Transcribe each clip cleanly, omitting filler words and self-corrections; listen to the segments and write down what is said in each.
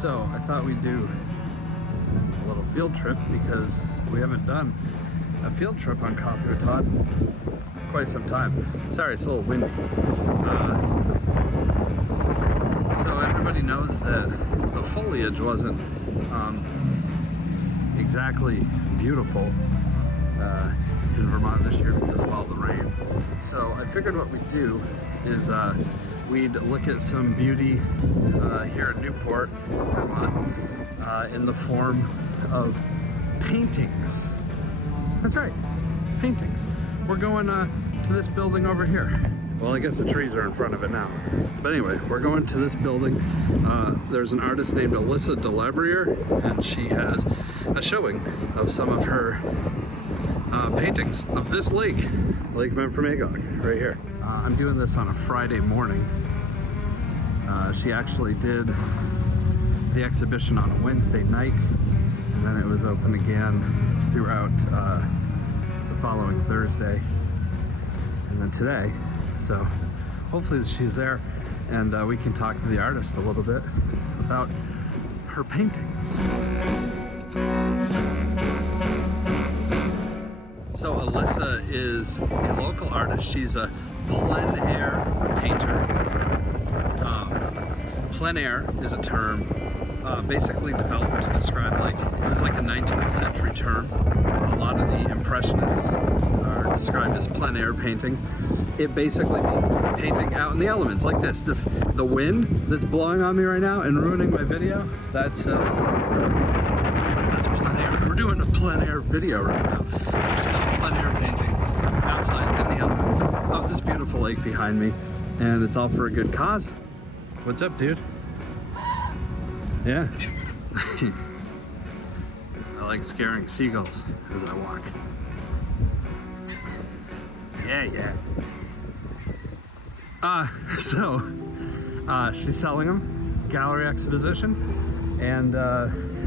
So I thought we'd do a little field trip because we haven't done a field trip on Coffee with Todd in quite some time. Sorry, it's a little windy. So everybody knows that the foliage wasn't exactly beautiful in Vermont this year because of all the rain. So I figured what we'd do is we'd look at some beauty here in Newport, Vermont, in the form of paintings. That's right, paintings. We're going to this building over here. Well, I guess the trees are in front of it now. But anyway, we're going to this building. There's an artist named Alyssa Delabruere, and she has a showing of some of her paintings of this lake, Lake Memphremagog, right here. I'm doing this on a Friday morning. She actually did the exhibition on a Wednesday night, and then it was open again throughout the following Thursday, and then today. So hopefully she's there and we can talk to the artist a little bit about her paintings. So Alyssa is a local artist. She's a plein air painter. Plein air is a term basically developed to describe, like, it was like a 19th century term. A lot of the impressionists are described as plein air paintings. It basically means painting out in the elements, like this. The wind that's blowing on me right now and ruining my video, that's plein air. We're doing a plein air video right now. Actually, there's a plein air painting outside in the elements of this beautiful lake behind me, and it's all for a good cause. What's up, dude? Yeah. I like scaring seagulls as I walk. Yeah. She's selling them. It's a gallery exhibition, and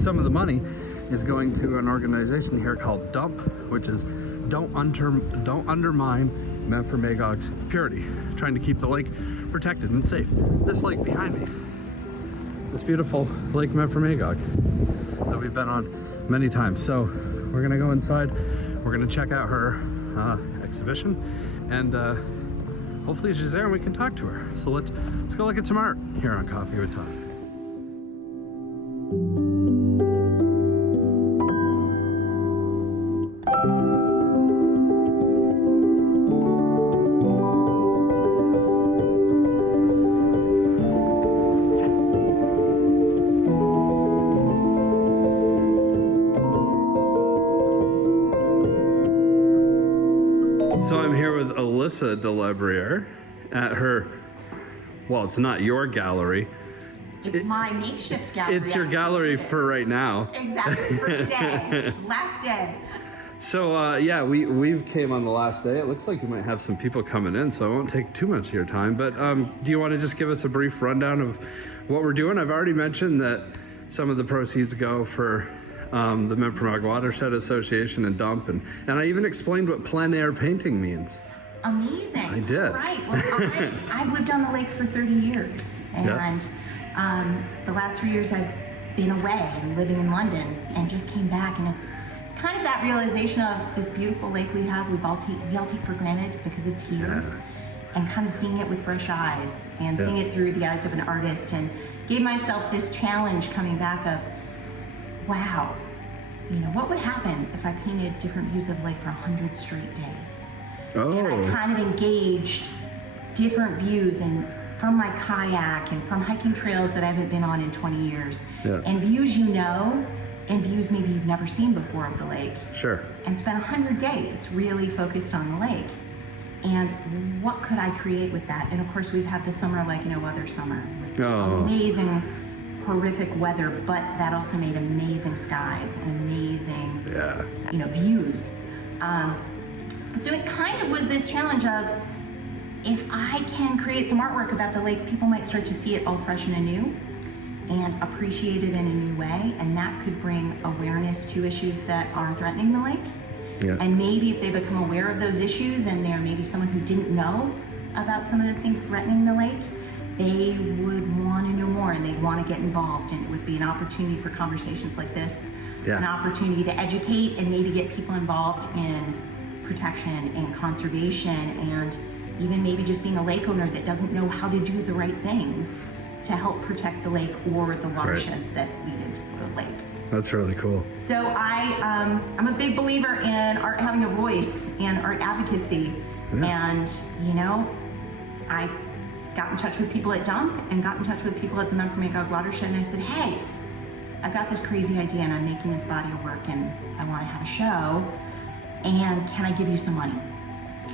some of the money is going to an organization here called DUMP, which is Don't Undermine Memphremagog's Purity, trying to keep the lake protected and safe. This lake behind me, this beautiful Lake Memphremagog that we've been on many times. So we're gonna go inside, we're gonna check out her exhibition, and hopefully she's there and we can talk to her. So let's go look at some art here on Coffee with Todd. So I'm here with Alyssa Delabruere at her, well, it's not your gallery. It's my makeshift gallery. It's your gallery for right now. Exactly, for today, last day. So yeah, we've came on the last day. It looks like you might have some people coming in, so I won't take too much of your time. But do you want to just give us a brief rundown of what we're doing? I've already mentioned that some of the proceeds go for the Memphremagog Watershed Association and DUMP, and I even explained what plein air painting means. Amazing. I did. Right. Well, I've lived on the lake for 30 years, and the last 3 years I've been away and living in London, and just came back, and it's kind of that realization of this beautiful lake we have. We all take for granted because it's here, and kind of seeing it with fresh eyes and seeing it through the eyes of an artist, and gave myself this challenge coming back of, wow, you know, what would happen if I painted different views of the lake for 100 straight days? Oh. And I kind of engaged different views, and from my kayak and from hiking trails that I haven't been on in 20 years. Yeah. And views you know, and views maybe you've never seen before of the lake. Sure. And spent 100 days really focused on the lake. And what could I create with that? And of course, we've had the summer like no other summer, with amazing, horrific weather, but that also made amazing skies and amazing, you know, views. So it kind of was this challenge of, if I can create some artwork about the lake, people might start to see it all fresh and anew and appreciate it in a new way, and that could bring awareness to issues that are threatening the lake. Yeah. And maybe if they become aware of those issues, and there may be someone who didn't know about some of the things threatening the lake, they would want to know more more and they'd want to get involved, and it would be an opportunity for conversations like this, Yeah. an opportunity to educate and maybe get people involved in protection and conservation, and even maybe just being a lake owner that doesn't know how to do the right things to help protect the lake or the watersheds that lead into the lake. That's really cool. So I'm a big believer in art having a voice and art advocacy. And, you know, I got in touch with people at Dump and got in touch with people at the Memphremagog watershed, and I said, hey, I've got this crazy idea and I'm making this body of work and I want to have a show, and can I give you some money?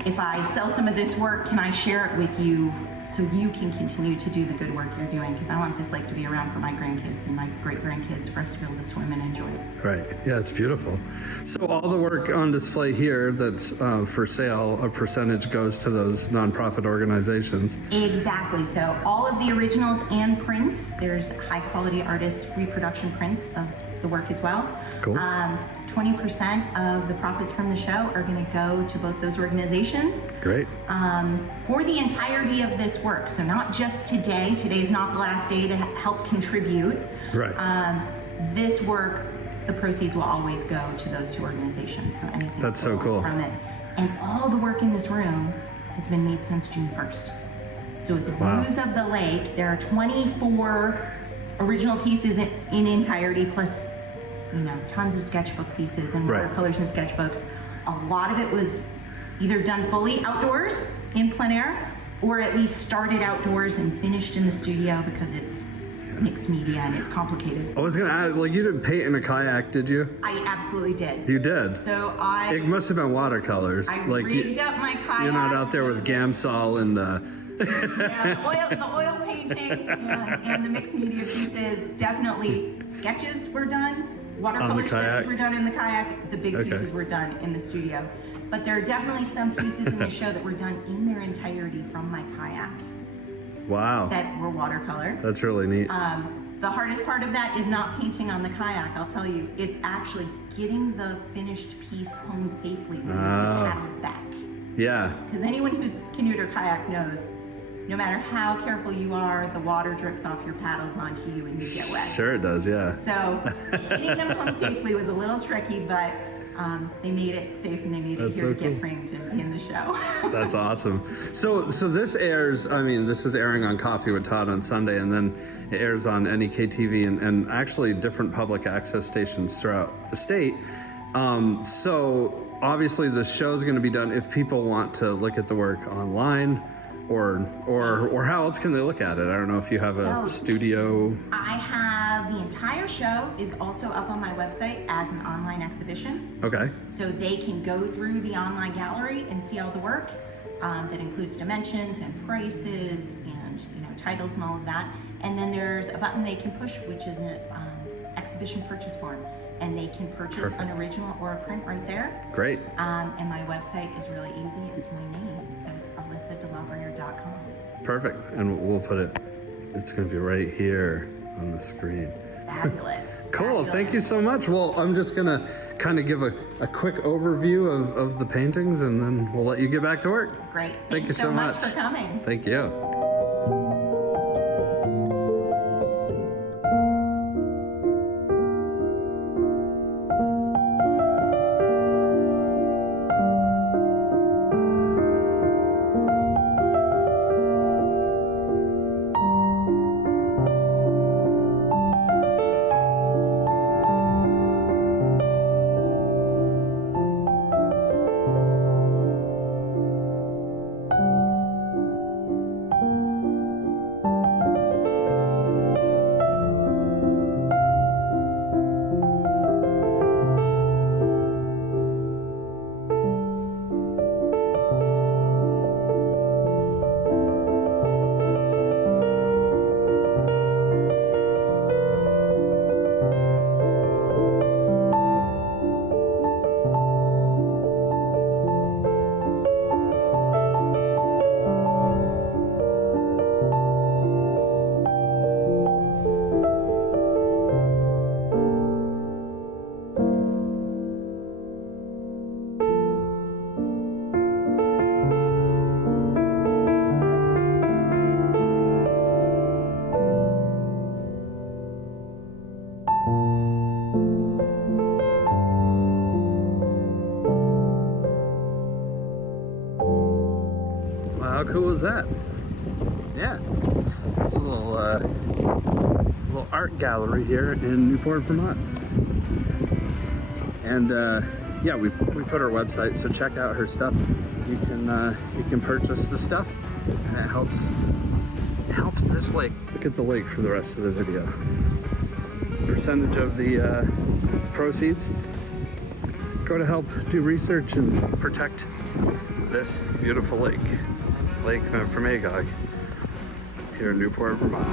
If I sell some of this work, can I share it with you so you can continue to do the good work you're doing? Because I want this lake to be around for my grandkids and my great-grandkids, for us to be able to swim and enjoy it. Right. Yeah, it's beautiful. So all the work on display here that's for sale, a percentage goes to those nonprofit organizations. Exactly. So all of the originals and prints, there's high-quality artist reproduction prints of the work as well. Cool. 20% of the profits from the show are going to go to both those organizations. Great. For the entirety of this work. So not just today. Today's not the last day to help contribute. Right. This work, the proceeds will always go to those two organizations. So anything That's so cool. from it. And all the work in this room has been made since June 1st. So it's views of the lake. There are 24 original pieces in entirety, plus, you know, tons of sketchbook pieces and watercolors and sketchbooks. A lot of it was either done fully outdoors in plein air, or at least started outdoors and finished in the studio, because it's mixed media and it's complicated. I was gonna ask, like, you didn't paint in a kayak, did you? I absolutely did. You did? So It must have been watercolors. I like rigged up my kayak. You're not out there with Gamsol and Yeah, the oil paintings and the mixed media pieces. Definitely sketches were done. Watercolor sketches were done in the kayak. The big pieces were done in the studio. But there are definitely some pieces in the show that were done in their entirety from my kayak. Wow. That were watercolor. That's really neat. The hardest part of that is not painting on the kayak, I'll tell you. It's actually getting the finished piece home safely when you have to have it back. Yeah. Because anyone who's canoed or kayak knows, no matter how careful you are, the water drips off your paddles onto you and you get wet. Sure it does, yeah. So getting them home safely was a little tricky, but they made it safe and they made it here to get framed and be in the show. That's awesome. So this airs, I mean, this is airing on Coffee with Todd on Sunday, and then it airs on NEK TV and actually different public access stations throughout the state. So obviously the show's going to be done. If people want to look at the work online, or how else can they look at it? I don't know if you have a studio. I have the entire show is also up on my website as an online exhibition. Okay. So they can go through the online gallery and see all the work. That includes dimensions and prices and, you know, titles and all of that. And then there's a button they can push, which is an exhibition purchase form. And they can purchase an original or a print right there. Great. And my website is really easy. It's my name, so it's alyssadelabruere.com. Perfect. And we'll put it, it's going to be right here on the screen. Fabulous. Cool. Fabulous. Thank you so much. Well, I'm just going to kind of give a quick overview of the paintings, and then we'll let you get back to work. Great. Thank you so much for coming. Thank you. that? Yeah, it's a little art gallery here in Newport, Vermont. And yeah, we put her website, so check out her stuff. You can purchase the stuff, and it helps this lake. Look at the lake for the rest of the video. Percentage of the proceeds go to help do research and protect this beautiful lake, Lake Memphremagog, here in Newport, Vermont.